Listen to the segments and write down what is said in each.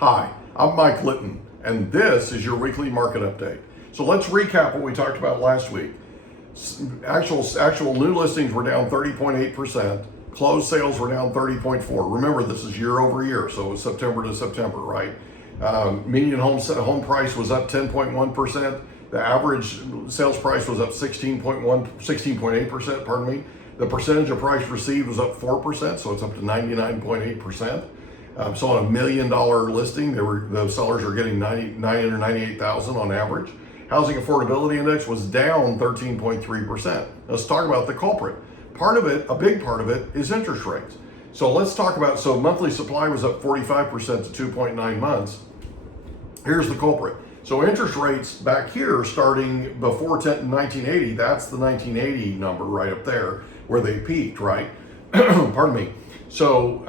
Hi, I'm Mike Litton, and this is your weekly market update. So let's recap what we talked about last week. Actual new listings were down 30.8%. Closed sales were down 30.4%. Remember, this is year over year, so it's September to September, right? Median home price was up 10.1%. The average sales price was up 16.8%, pardon me. The percentage of price received was up 4%, so it's up to 99.8%. So on $1 million listing, the sellers are getting $998,000 on average. Housing affordability index was down 13.3%. Let's talk about the culprit. Part of it, a big part of it, is interest rates. So let's talk about, so monthly supply was up 45% to 2.9 months. Here's the culprit. So interest rates back here, starting before 1980, that's the 1980 number right up there where they peaked, right? Pardon me. So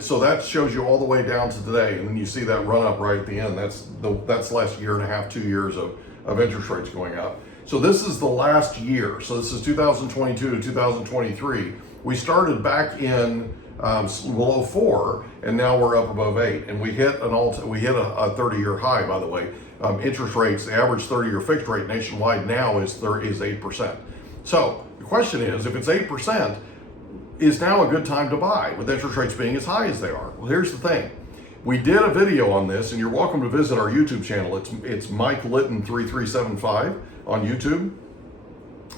so that shows you all the way down to today, and then you see that run up right at the end. That's the last year and a half, 2 years of interest rates going up. So this is the last year. So this is 2022 to 2023. We started back in below 4, and now we're up above 8, and we hit a 30-year high. By the way, interest rates, the average 30-year fixed rate nationwide now is 8%. So the question is, if it's 8%, is now a good time to buy with interest rates being as high as they are? Well, here's the thing. We did a video on this, and you're welcome to visit our YouTube channel. It's Mike Litton 3375 on YouTube.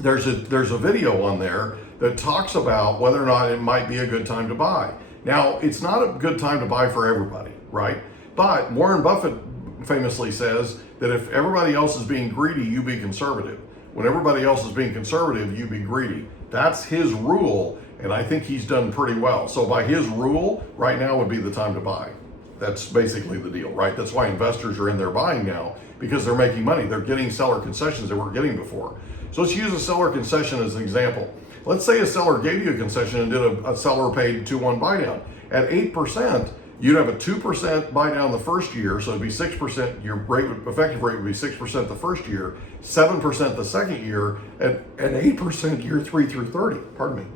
There's a video on there that talks about whether or not it might be a good time to buy. Now, it's not a good time to buy for everybody, right? But Warren Buffett famously says that if everybody else is being greedy, you be conservative. When everybody else is being conservative, you be greedy. That's his rule, and I think he's done pretty well. So by his rule, right now would be the time to buy. That's basically the deal, right? That's why investors are in there buying now, because they're making money. They're getting seller concessions they weren't getting before. So let's use a seller concession as an example. Let's say a seller gave you a concession and did a seller paid 2-1 buy down. At 8%, you'd have a 2% buy down the first year, so it'd be 6%. Your effective rate would be 6% the first year, 7% the second year, and 8% year 3 through 30. Pardon me.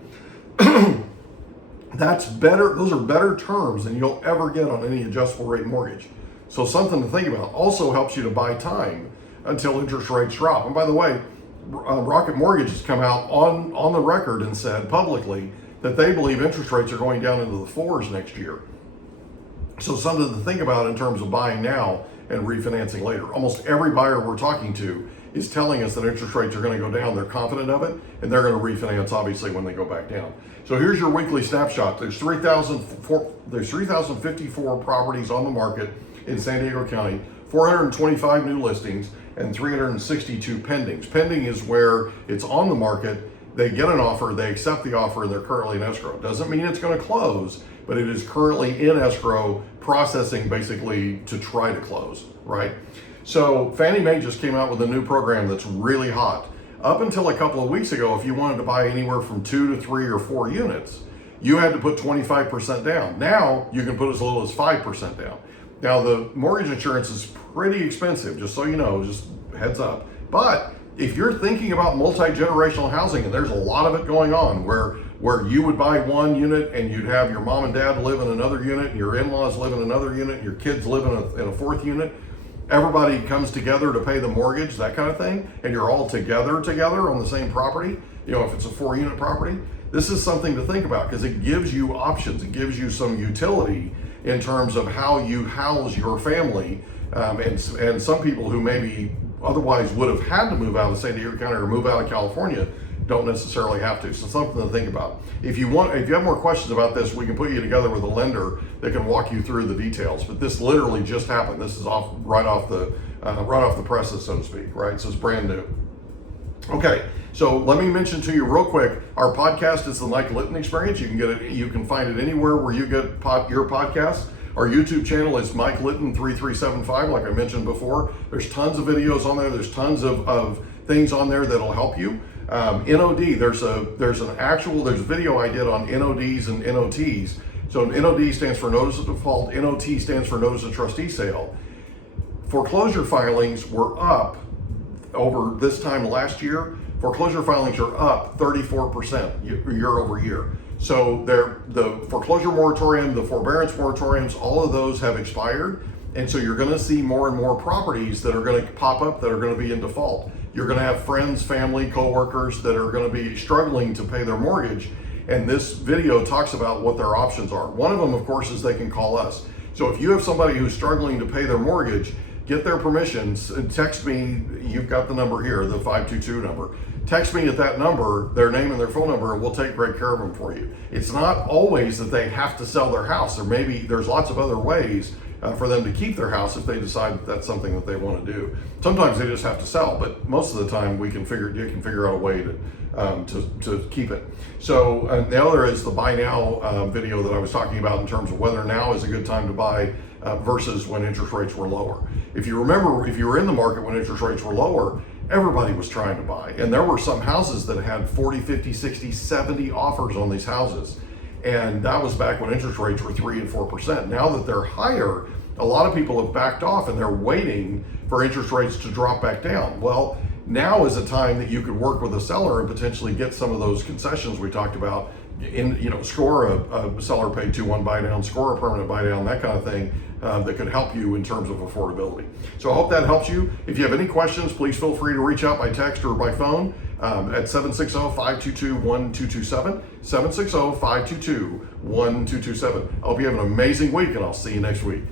That's better. Those are better terms than you'll ever get on any adjustable rate mortgage. So something to think about. Also helps you to buy time until interest rates drop. And by the way, Rocket Mortgage has come out on the record and said publicly that they believe interest rates are going down into the 4s next year. So something to think about in terms of buying now and refinancing later. Almost every buyer we're talking to is telling us that interest rates are going to go down. They're confident of it, and they're going to refinance obviously when they go back down. So here's your weekly snapshot. There's 3,054 properties on the market in San Diego County, 425 new listings, and 362 pendings. Pending is where it's on the market, they get an offer, they accept the offer, and they're currently in escrow. Doesn't mean it's going to close, but it is currently in escrow, processing basically to try to close, right? So Fannie Mae just came out with a new program that's really hot. Up until a couple of weeks ago, if you wanted to buy anywhere from 2 to 3 or 4 units, you had to put 25% down. Now you can put as little as 5% down. Now the mortgage insurance is pretty expensive, just so you know, just heads up. But if you're thinking about multi-generational housing, and there's a lot of it going on, where you would buy one unit and you'd have your mom and dad live in another unit, and your in-laws live in another unit, and your kids live in a fourth unit, everybody comes together to pay the mortgage, that kind of thing, and you're all together on the same property, you know, if it's a 4-unit property, this is something to think about because it gives you options. It gives you some utility in terms of how you house your family, and some people who maybe otherwise would have had to move out of San Diego County or move out of California don't necessarily have to. So something to think about. If you have more questions about this, we can put you together with a lender that can walk you through the details. But this literally just happened. This is right off the presses, so to speak, right? So it's brand new. Okay, so let me mention to you real quick, our podcast is the Mike Litton Experience. You can get it. You can find it anywhere where you get your podcasts. Our YouTube channel is Mike Litton 3375, like I mentioned before. There's tons of videos on there. There's tons of things on there that'll help you. NOD, there's a video I did on NODs and NOTs. So NOD stands for Notice of Default, NOT stands for Notice of Trustee Sale. Foreclosure filings were up over this time last year. Foreclosure filings are up 34% year over year. So the foreclosure moratorium, the forbearance moratoriums, all of those have expired. And so you're going to see more and more properties that are going to pop up that are going to be in default. You're going to have friends, family, coworkers that are going to be struggling to pay their mortgage. And this video talks about what their options are. One of them, of course, is they can call us. So if you have somebody who's struggling to pay their mortgage, get their permissions and text me. You've got the number here, the 522 number. Text me at that number, their name and their phone number, and we'll take great care of them for you. It's not always that they have to sell their house. There's lots of other ways for them to keep their house if they decide that that's something that they want to do. Sometimes they just have to sell, but most of the time you can figure out a way to keep it. So the other is the buy now video that I was talking about in terms of whether now is a good time to buy versus when interest rates were lower. If you remember, if you were in the market when interest rates were lower, everybody was trying to buy. And there were some houses that had 40, 50, 60, 70 offers on these houses. And that was back when interest rates were 3 and 4%. Now that they're higher, a lot of people have backed off and they're waiting for interest rates to drop back down. Well, now is a time that you could work with a seller and potentially get some of those concessions we talked about score a seller paid 2-1 buy down, score a permanent buy down, that kind of thing that could help you in terms of affordability. So I hope that helps you. If you have any questions, please feel free to reach out by text or by phone at 760-522-1227, 760-522-1227. I hope you have an amazing week and I'll see you next week.